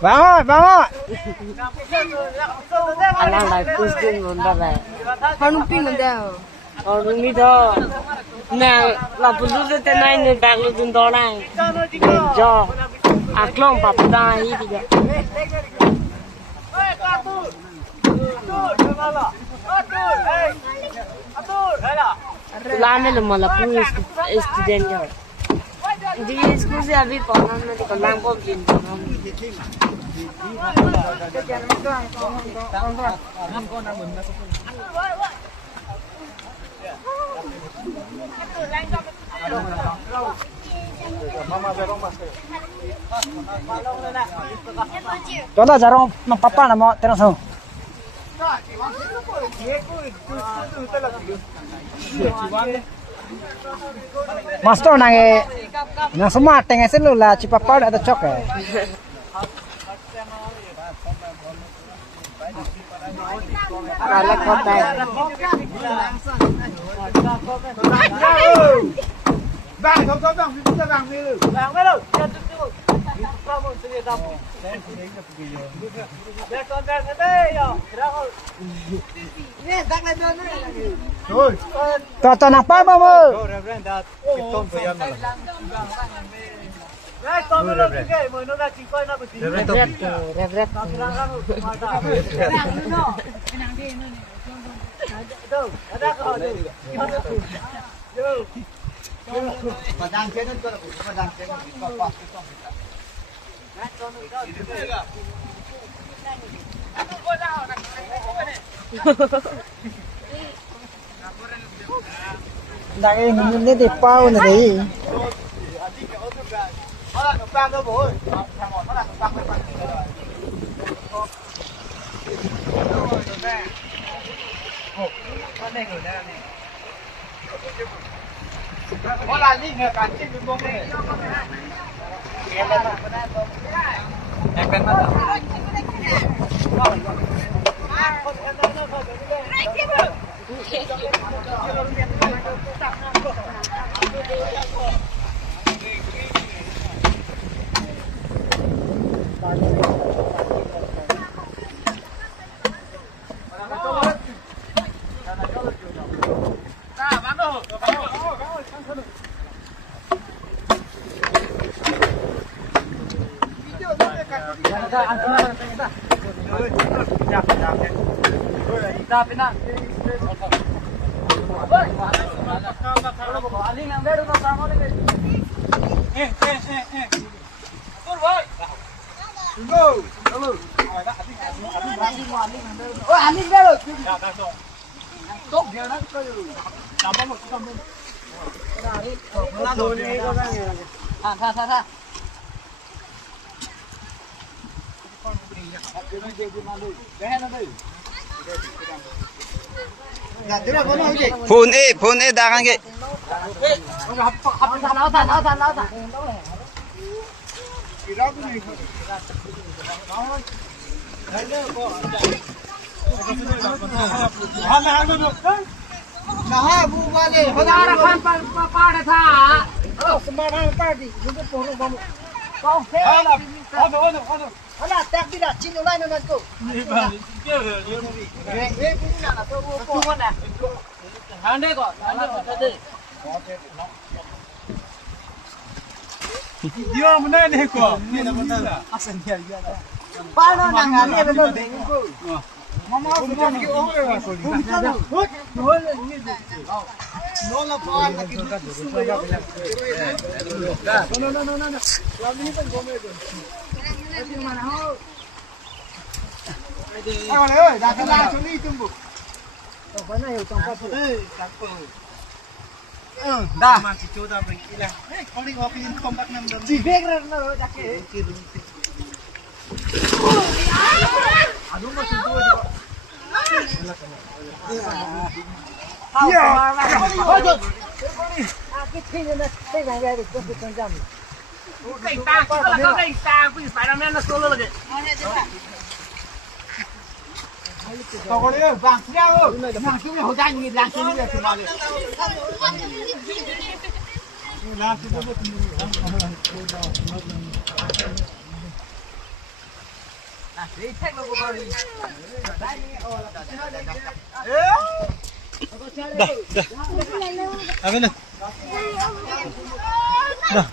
Vâng ơi. Anh đang lại push pin muốn ra này. Không pin muốn đâu. Không đi đâu. Nè, là push pin thế này nên bag luôn trên đó này. Cho. Aklong papda hi đi. लाने लो मला पूरी स्टूडेंट है जी स्कूल से अभी पढ़ना में तो कलाम को दिन Đó là rong mà papa là mọi tên sao? Master nang semua tengah selu lah ci papa ada cok eh. Kalau kota vàng không có vàng thì vàng đi vàng mấy đâu Tao nang pa ba mo? Đang em lên để bao này đi. có là gì người cả trên cái bông này em bên mắt phun e dagang ke dia mana ni ko ni dah betul asan dia juga palo nang ni betul mama semua ni orang ko ni nola pan lagi no lagi ni pun gome ko ni mana ho ai ơi dah kena sini tunggu mana yo tongkat dah masih coba beri lah calling kopi kompak nam dom si begrar na dak aduh masih dua ya aduh cái thing này cái này đây có cái con răm cái ta là có cái ta bị phải làm nên nó solo rồi có đi vàng ra ơi vàng chúng này hồi ra nhìn vàng chúng này thì mà đi Dah.